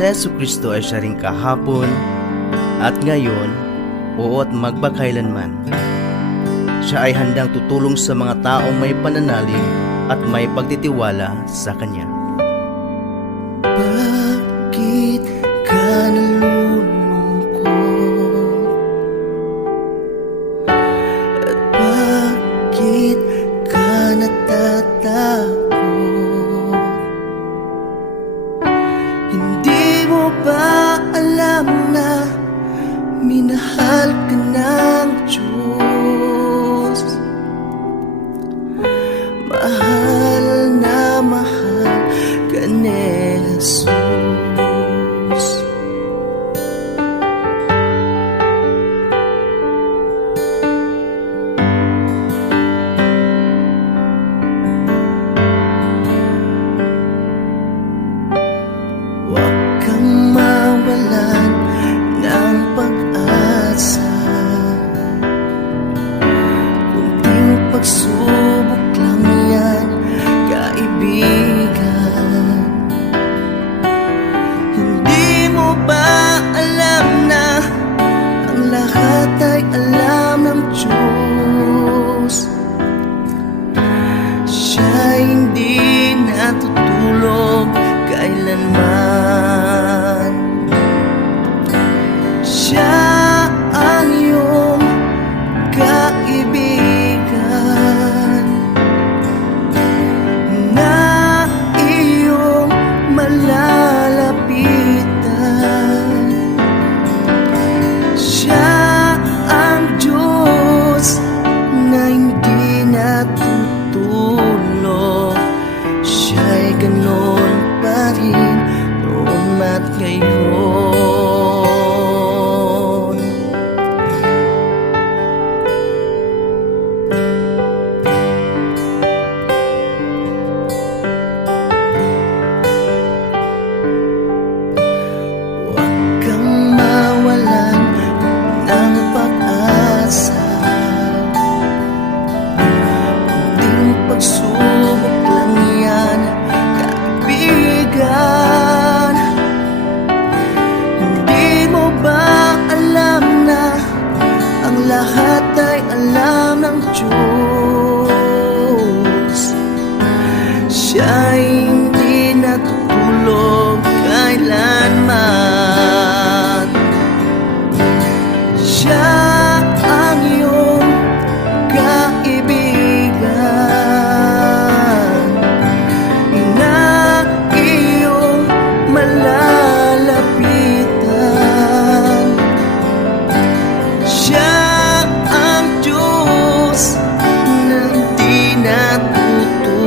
si Jesucristo ay siya rin kahapon at ngayon, oo at magpakailanman. Siya ay handang tutulong sa mga taong may pananalig at may pagtitiwala sa Kanya. Bakit ka nalulungkot? At bakit ka natatakot? Hindi mo ba alam na minahal ka ng Diyos? Mahal na mahal ka ni Jesus. Huwag kang mawalan ng pag-asa. Kunting pagsubok lang yan, kaibigan. Hindi mo ba alam na ang lahat ay alam ng Diyos? Siya'y hindi natutulog kailanman. Siya ang iyong kaibigan na iyong malalapitan. Siya ang Diyos na hindi natutulog. Siya'y ganon pa rin noon at ngayon. Huwag kang mawalan ng pag-asa. Kunting pagsubok lang yan, kaibigan. Hindi mo ba alam na ang lahat ay alam ng Diyos? Siya'y hindi natutulog kailanman. Siya ang iyong kaibigan na iyong malalapitan. Siya ang Diyos na hindi natutulog.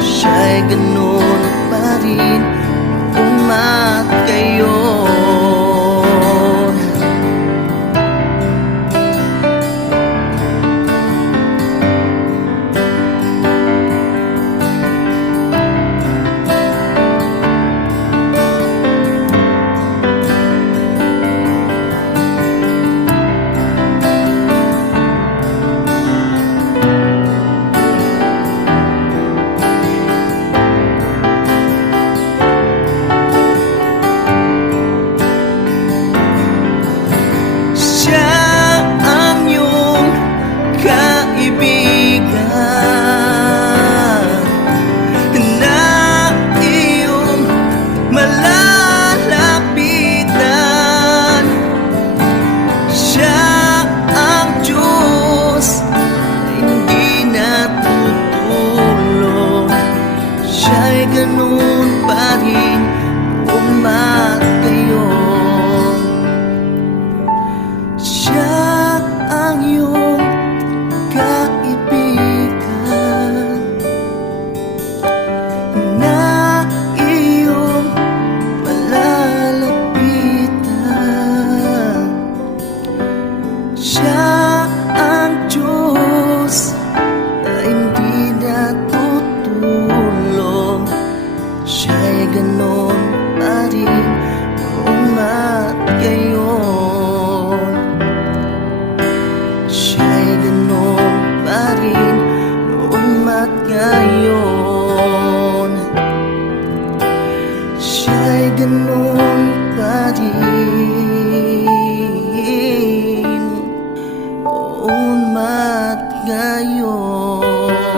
Siya'y ganon pa rin umat ngayon. Siya ang iyong kaibigan na iyong malalapitan. Siya ang Diyos na hindi natutulog. Siya'y ganon pa rin umat ngayon. Siya ang iyong kaibigan na iyong malalapitan. Siya ang Diyos na hindi natutulog. Siya'y ganon pa rin umat ngayon. Siya'y ganon pa rin noon at ngayon. Siya ganun pa rin. Noon at ngayon.